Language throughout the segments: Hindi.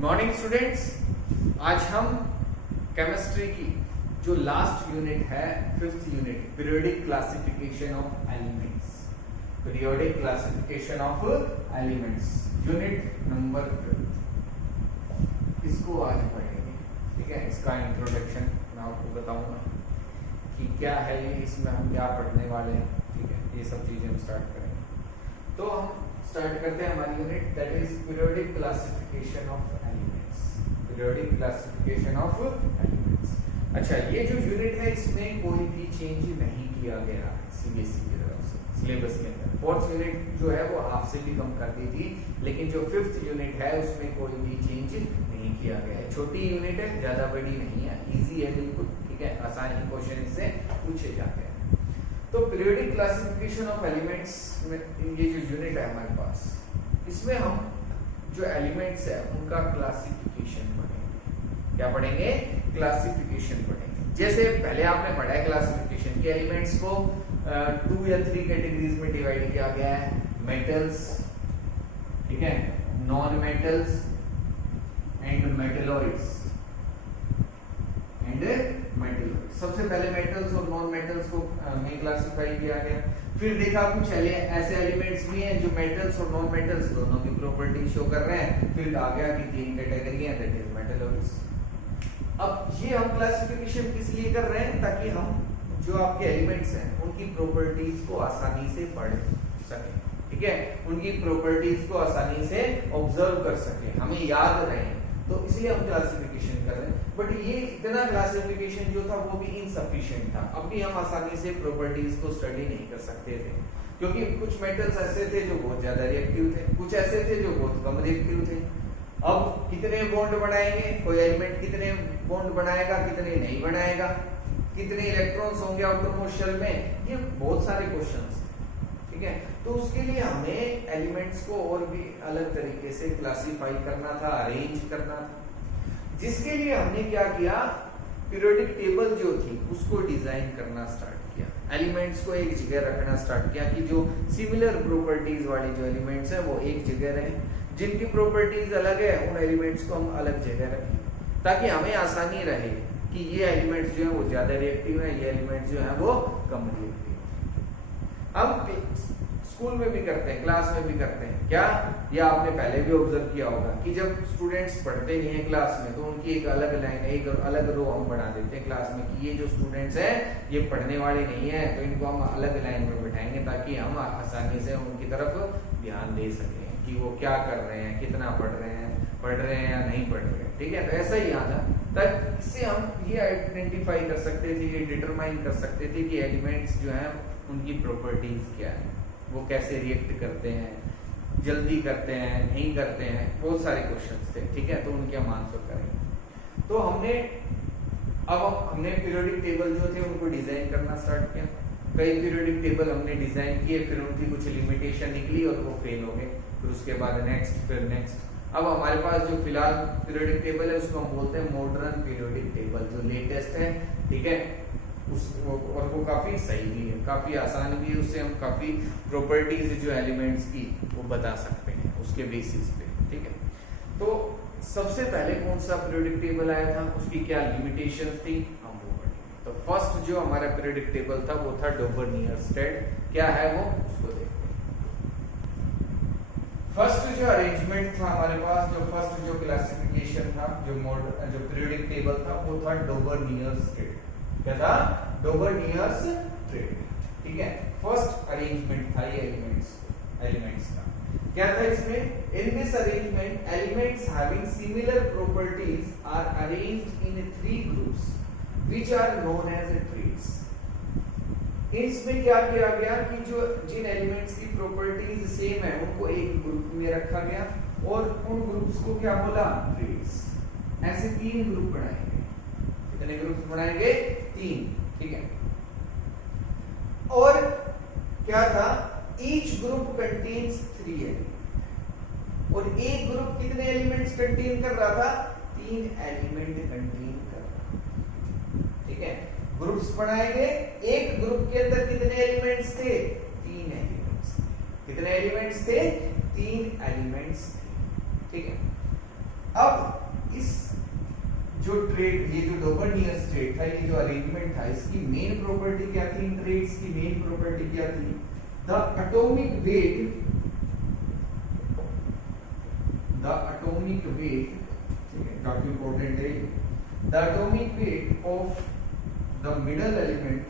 मॉर्निंग स्टूडेंट्स, आज हम केमिस्ट्री की जो लास्ट यूनिट है, fifth unit, periodic classification of elements, periodic classification of elements, unit number 5, इसको आज पढ़ेंगे। ठीक है, इसका इंट्रोडक्शन मैं आपको बताऊंगा कि क्या है ये, इसमें हम क्या पढ़ने वाले हैं। ठीक है, ये सब चीजें हम स्टार्ट करेंगे। तो हम स्टार्ट करते हैं हमारी unit, that is periodic classification of elements, periodic classification of elements. अच्छा, ये जो यूनिट है इसमें कोई भी चेंज नहीं किया गया सीबीएसई की तरफ से सिलेबस के अंदर। फोर्थ यूनिट जो है वो हाफ से भी कम कर दी थी, लेकिन जो फिफ्थ यूनिट है उसमें कोई भी चेंज नहीं किया गया है। छोटी यूनिट है, ज्यादा बड़ी नहीं है, इजी है बिल्कुल। ठीक है, आसानी क्वेश्चन इससे पूछे जाते हैं। तो पीरियोडिक क्लासिफिकेशन ऑफ एलिमेंट्स में ये जो यूनिट है हमारे पास, इसमें हम जो एलिमेंट्स है उनका क्लासिफिकेशन पढ़ेंगे। क्या पढ़ेंगे? क्लासिफिकेशन पढ़ेंगे। जैसे पहले आपने पढ़ा है क्लासिफिकेशन के एलिमेंट्स को 2 या 3 कैटेगरीज में डिवाइड किया गया है, मेटल्स, ठीक है, नॉन मेटल्स एंड मेटलॉइड्स सबसे पहले मेटल्स और नॉन मेटल्स को में क्लासिफाई किया गया। फिर देखा कुछ ऐसे एलिमेंट्स भी हैं जो मेटल्स और नॉन मेटल्स दोनों की प्रॉपर्टी शो कर रहे हैं। फिर आ गया कि 3 कैटेगरी है, दैट इज मेटलॉइड्स। अब ये हम क्लासिफिकेशन किस लिए कर रहे हैं? ताकि हम जो आपके एलिमेंट्स हैं उनकी प्रॉपर्टीज को आसानी से पढ़ सकें। ठीक है, उनकी प्रॉपर्टीज को आसानी से ऑब्जर्व कर सकें, हमें याद रहे, तो इसलिए हम क्लासिफिकेशन कर रहे हैं। बट ये इतना क्लासिफिकेशन जो था वो भी इनसफिशिएंट था। अब भी हम आसानी से प्रॉपर्टीज को स्टडी नहीं कर सकते थे, क्योंकि कुछ मेटल्स ऐसे थे जो बहुत ज्यादा रिएक्टिव थे, कुछ ऐसे थे जो बहुत कम रिएक्टिव थे। अब कितने बॉन्ड बनाएंगे, कोई एलिमेंट कितने बॉन्ड बनाएगा, कितने नहीं बनाएगा, कितने इलेक्ट्रॉन्स होंगे आउटर मोस्ट शेल में, ये बहुत सारे क्वेश्चंस। ठीक है, तो उसके लिए हमें एलिमेंट्स को और भी अलग तरीके से क्लासिफाई करना था, अरेंज करना था, जिसके लिए हमने क्या किया, पीरियोडिक टेबल जो थी उसको डिजाइन करना स्टार्ट किया। एलिमेंट्स को एक जगह रखना स्टार्ट किया कि जो सिमिलर प्रॉपर्टीज वाली जो एलिमेंट्स हैं वो एक जगह रहें, जिनकी प्रॉपर्टीज अलग है उन एलिमेंट्स को हम अलग जगह रखें, ताकि हमें आसानी रहे कि ये एलिमेंट्स जो है वो ज्यादा रिएक्टिव है, ये एलिमेंट्स जो है वो कम रिएक्टिव। हम स्कूल में भी करते हैं, क्लास में भी करते हैं क्या, या आपने पहले भी ऑब्जर्व किया होगा कि जब स्टूडेंट्स पढ़ते नहीं है क्लास में तो उनकी एक अलग लाइन, एक अलग रो हम बना देते हैं क्लास में कि ये जो स्टूडेंट्स हैं ये पढ़ने वाले नहीं है, तो इनको हम अलग लाइन में बिठाएंगे ताकि हम आसानी से उनकी तरफ ध्यान दे सकें कि वो क्या कर रहे हैं, कितना पढ़ रहे हैं या नहीं पढ़ रहे हैं। ठीक है, तो ऐसा ही यहाँ था, तब इससे हम ये आइडेंटिफाई कर सकते थे, ये डिटरमाइन कर सकते थे कि एलिमेंट्स जो हैं उनकी प्रॉपर्टीज क्या है, वो कैसे रिएक्ट करते हैं, जल्दी करते हैं, नहीं करते हैं, बहुत सारे क्वेश्चंस थे। ठीक है, तो उनके हम आंसर करेंगे। तो हमने पीरियोडिक टेबल जो थे उनको डिजाइन करना स्टार्ट किया। कई पीरियोडिक टेबल हमने डिजाइन किए, फिर उनकी कुछ लिमिटेशन निकली और वो फेल हो गए, फिर उसके बाद नेक्स्ट, फिर नेक्स्ट। अब हमारे पास जो फिलहाल पीरियोडिक टेबल है उसको हम बोलते हैं मॉडर्न पीरियोडिक टेबल, जो लेटेस्ट है। ठीक है, और वो काफी सही भी है, काफी आसान भी है, उससे हम काफी प्रॉपर्टीज जो एलिमेंट्स की वो बता सकते हैं उसके बेसिस पे। ठीक है, तो सबसे पहले कौन सा पीरियोडिक टेबल आया था, उसकी क्या लिमिटेशंस थी, हम वो पढ़ेंगे। तो फर्स्ट जो हमारा पीरियोडिक टेबल था वो था डोबर्नियर-स्टेड। क्या है वो, उसको देखते हैं। फर्स्ट जो अरेंजमेंट था हमारे पास, जो फर्स्ट जो क्लासिफिकेशन था, जो पीरियोडिक टेबल था वो था डोबर्नियर-स्टेड। क्या था? डोबर्नियर-स्टेड। ठीक है, फर्स्ट अरेंजमेंट था ये एलिमेंट्स का। क्या था इसमें? In this arrangement elements having similar properties are arranged in 3 groups which are known as triads. इसमें क्या किया गया कि जो जिन एलिमेंट्स की प्रॉपर्टीज सेम है उनको एक ग्रुप में रखा गया और उन ग्रुप्स को क्या बोला? ट्रेट्स। ऐसे 3 ग्रुप बनाएंगे। कितने ग्रुप्स बनाएंगे? 3। ठीक है, और क्या था, ईच ग्रुप कंटेन्स 3 एलिमेंट, और एक ग्रुप कितने एलिमेंट्स कंटेन कर रहा था? 3 एलिमेंट कंटेन कर रहा। ठीक है, ग्रुप्स बनाएंगे, एक ग्रुप के अंदर कितने एलिमेंट्स थे? 3 एलिमेंट्स। कितने एलिमेंट्स थे? 3 एलिमेंट्स थे। ठीक है, अब जो ट्रेड, ये जो डोबर्नियर स्टेट था, ये जो अरेंजमेंट था, इसकी मेन प्रॉपर्टी क्या थी? इन ट्रेड्स की मेन प्रॉपर्टी क्या थी? द एटॉमिक वेट, ठीक है, काफी इंपॉर्टेंट है, the atomic weight of the middle element,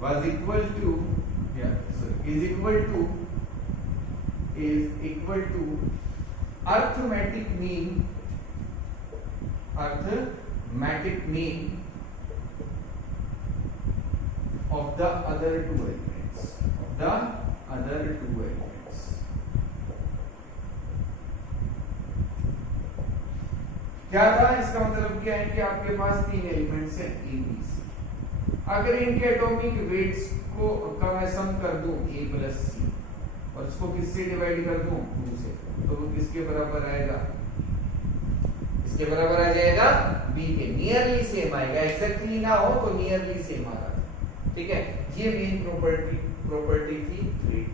was equal to, is equal to arithmetic mean of the other two elements, क्या था? इसका मतलब क्या है कि आपके पास तीन एलिमेंट्स हैं ए बी सी, अगर इनके एटॉमिक वेट्स को का मैं सम कर दूं a प्लस सी और इसको किससे डिवाइड कर दूं? 2 से, तो वो किसके बराबर आएगा? इसके बराबर आ जाएगा b के, नियरली सेम आएगा, एग्जैक्टली ना हो तो नियरली सेम आ रहा है, ठीक है। ये मेन प्रॉपर्टी थी ट्रेड।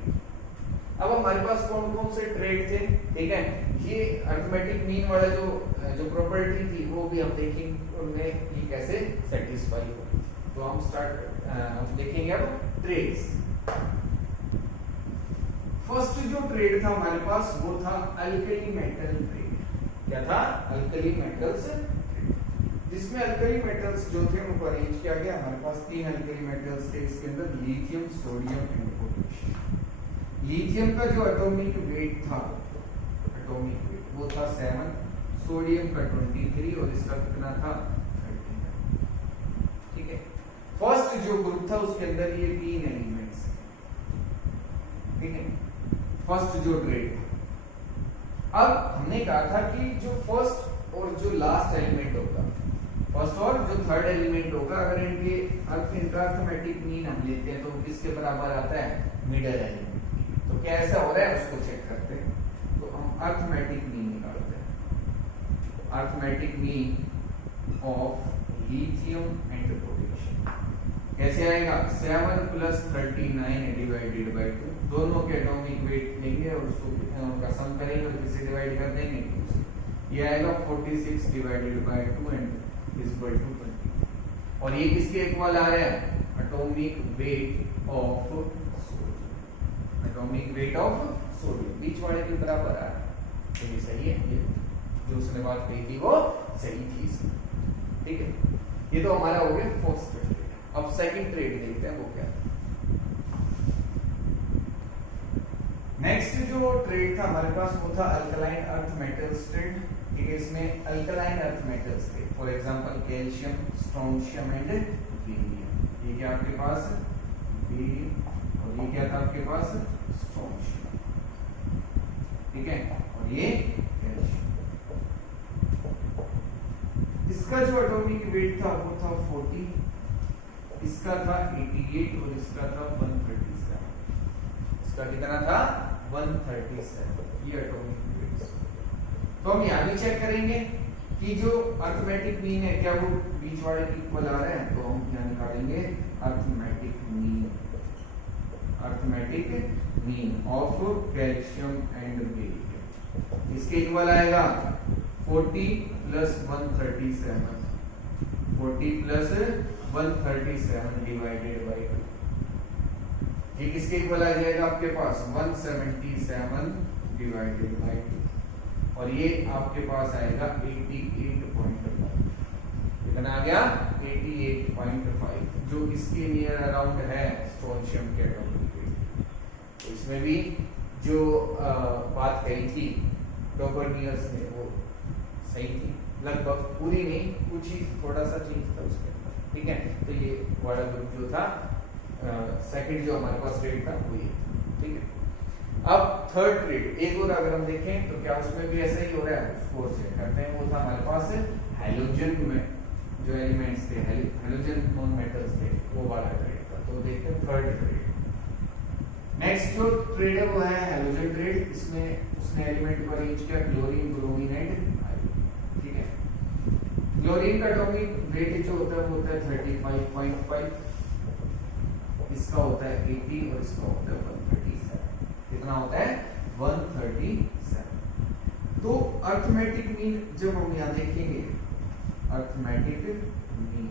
अब हमारे पास कौन कौन से ट्रेड थे, ठीक है, ये अरिथमेटिक मीन वाला जो प्रॉपर्टी थी वो भी हम देखेंगे उनमें ये कैसे सेटिस्फाई होगी। तो हम देखेंगे अब ट्रेड्स। फर्स्ट जो ट्रेड था हमारे पास वो था अल्कली मेटल ट्रेड। क्या था? अल्कली मेटल्स ट्रेड, जिसमें अल्कली मेटल्स जो थे उनको अरेंज किया गया। हमारे पास तीन अल्कली मेटल्स थे, इसके अंदर lithium, sodium and potassium. Lithium का जो एटॉमिक वेट था, वो था 7, सोडियम का 23 और इसका कितना था? 13। ठीक है, फर्स्ट जो ग्रुप था उसके अंदर ये तीन एलिमेंट्स, ठीक है, फर्स्ट जो ट्रेड था। अब हमने कहा था कि जो फर्स्ट और जो लास्ट एलिमेंट होगा, फर्स्ट और जो थर्ड एलिमेंट होगा, अगर इनका अरिथमेटिक मीन हम लेते हैं तो किसके बराबर आता है? Middle element. तो क्या ऐसा हो रहा है उसको चेक करते हैं। तो हम अरिथमेटिक मीन निकालते हैं, arithmetic mean of lithium and potassium कैसे आएगा? 7 प्लस 39 डिवाइडेड बाय 2, दोनों के एटॉमिक वेट लेंगे और उसको उनका सम करेंगे और किससे डिवाइड कर देंगे? 2 से। ये आएगा 46 divided by 2 and is equal to 20। और ये किसके इक्वल आ रहा है? Atomic weight of sodium, atomic weight of sodium बीच वाले के बराबर आ रहा है। तो ये सही है, ये जो उसने बात कही थी वो सही थी इसमें, ठीक है। ये तो हमारा हो गया फर्स्ट ट्रेड। अब सेकंड ट्रेड देखते हैं वो क्या है। नेक्स्ट जो ट्रेड था हमारे पास वो था अल्कलाइन अर्थ मेटल्स ट्रेड, ठीक है। इसमें अल्कलाइन अर्थ मेटल्स थे, for example calcium, strontium and barium. ये क्या आपके पास? बेरियम। और ये क्या था आपके पास? स्ट्रोंशियम, ठीक है। और ये कैल्शियम। इसका जो एटॉमिक वेट था वो था 40, इसका था 88 और इसका था 137। इसका कितना था? 137। ये एटॉमिक वेट्स। तो हम यहाँ भी चेक करेंगे कि जो अरिथमेटिक मीन है क्या वो बीच वाले के इक्वल आ रहे हैं। तो हम यहाँ निकालेंगे arithmetic mean of calcium and barium. इसके इक्वल आएगा 40 प्लस 137, 40 प्लस 137 डिवाइडेड बाई 2। ये किसके इक्वल आ जाएगा आपके पास? 177 डिवाइडेड बाई 2। और ये आपके पास आएगा 88.5। कितना आ गया? 88.5, जो इसके नियर अराउंड है स्ट्रोंशियम के एटॉमिक वेट। तो इसमें भी जो बात कही थी डॉबर्नियर्स ने वो सही थी, लगभग पूरी नहीं, कुछ ही थोड़ा सा चेंज था उसके अंदर, ठीक है। तो ये वाला ग्रुप जो था सेकंड जो हमारे पास ट्रेड था वो ये, ठीक है। अब थर्ड ट्रेड एक और अगर हम देखें तो क्या उसमें भी ऐसा ही हो रहा है, उसको चेक करते हैं। वो था हमारे पास हैलोजन में जो एलिमेंट्स थे, हैलोजन नॉन मेटल्स थे, वो वाला ट्रेड था। तो देखते हैं थर्ड ट्रेड। नेक्स्ट जो ट्रेड है वो है हैलोजन ट्रेड। इसमें उसने एलिमेंट को अरेंज किया क्लोरीन, ब्रोमीन एंड आयोडीन, ठीक है। क्लोरीन का एटॉमिक वेट जो होता है वो होता है 35.5, इसका होता है 80 और इसका होता है 137। कितना होता है? 137। तो अर्थमेटिक मीन जब हम यहाँ देखेंगे, arithmetic mean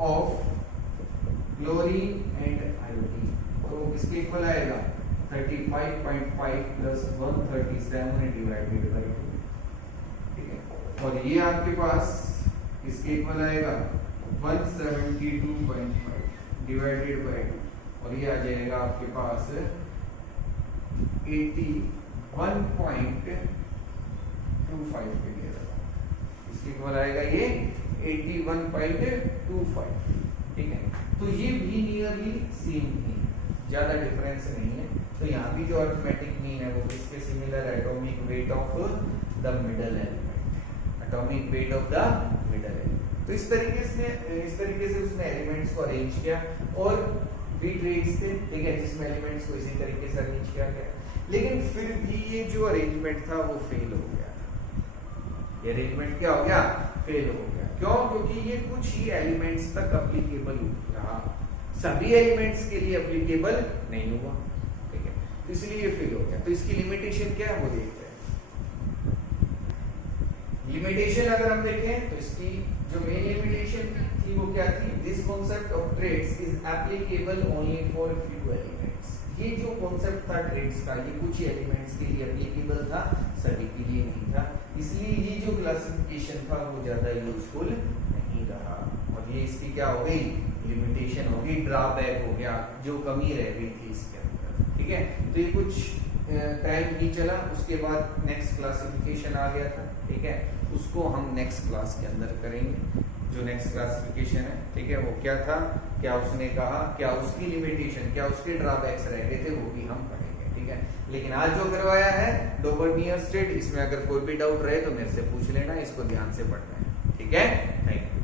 of chlorine and iodine, तो किसके इक्वल आएगा 35.5 प्लस 137 डिवाइडेड बाई 2, ठीक है। और ये आपके पास किसके इक्वल आएगा 172.5 डिवाइडेड बाई 2, और ये आ जाएगा आपके पास 81.25 के लिए, इसके इक्वल आएगा ये 81.25, ठीक है। तो ये भी नियरली सेम ही, ज्यादा डिफरेंस नहीं है। तो यहाँ भी जो अर्थमेटिक मीन है वो किसके सिमिलर है, atomic weight of the middle element, atomic weight of the middle element. तो इस तरीके से उसने एलिमेंट्स को अरेंज किया और बीट रेट्स थे, ठीक है, जिसमें एलिमेंट्स को इसी तरीके से अरेंज किया गया। लेकिन फिर भी ये जो अरेंजमेंट था वो फेल हो गया, ये अरेंजमेंट क्या हो गया, फेल हो गया। क्यों? क्योंकि ये कुछ ही एलिमेंट्स तक एप्लीकेबल रहा, सभी एलिमेंट्स के लिए एप्लीकेबल नहीं हुआ, ठीक है, इसलिए ये फेल हो गया। तो इसकी लिमिटेशन क्या है वो देखते हैं। लिमिटेशन अगर हम देखें तो इसकी जो मेन लिमिटेशन थी वो क्या थी, this concept of triads is applicable only for few elements. ये जो कॉन्सेप्ट था ट्रेड्स का, ये कुछ एलिमेंट्स के लिए एप्लीकेबल था, सभी के लिए नहीं था, इसलिए ये जो क्लासिफिकेशन था वो ज्यादा यूजफुल नहीं रहा। और ये इसकी क्या हो गई, लिमिटेशन हो गई, ड्रॉबैक हो गया, जो कमी रह गई थी इसके अंदर, ठीक है। तो ये कुछ टाइम ही चला, उसके बाद नेक्स्ट क्लासिफिकेशन आ गया था, ठीक है, उसको हम नेक्स्ट क्लास के अंदर करेंगे। जो नेक्स्ट क्लासिफिकेशन है, ठीक है, वो क्या था, क्या उसने कहा, क्या उसकी लिमिटेशन, क्या उसके ड्रॉबैक्स रह गए थे, वो भी हम पढ़ेंगे, ठीक है। लेकिन आज जो करवाया है डोबर्नियर स्टेट, इसमें अगर कोई भी डाउट रहे तो मेरे से पूछ लेना, इसको ध्यान से पढ़ना है, ठीक है। Thank you.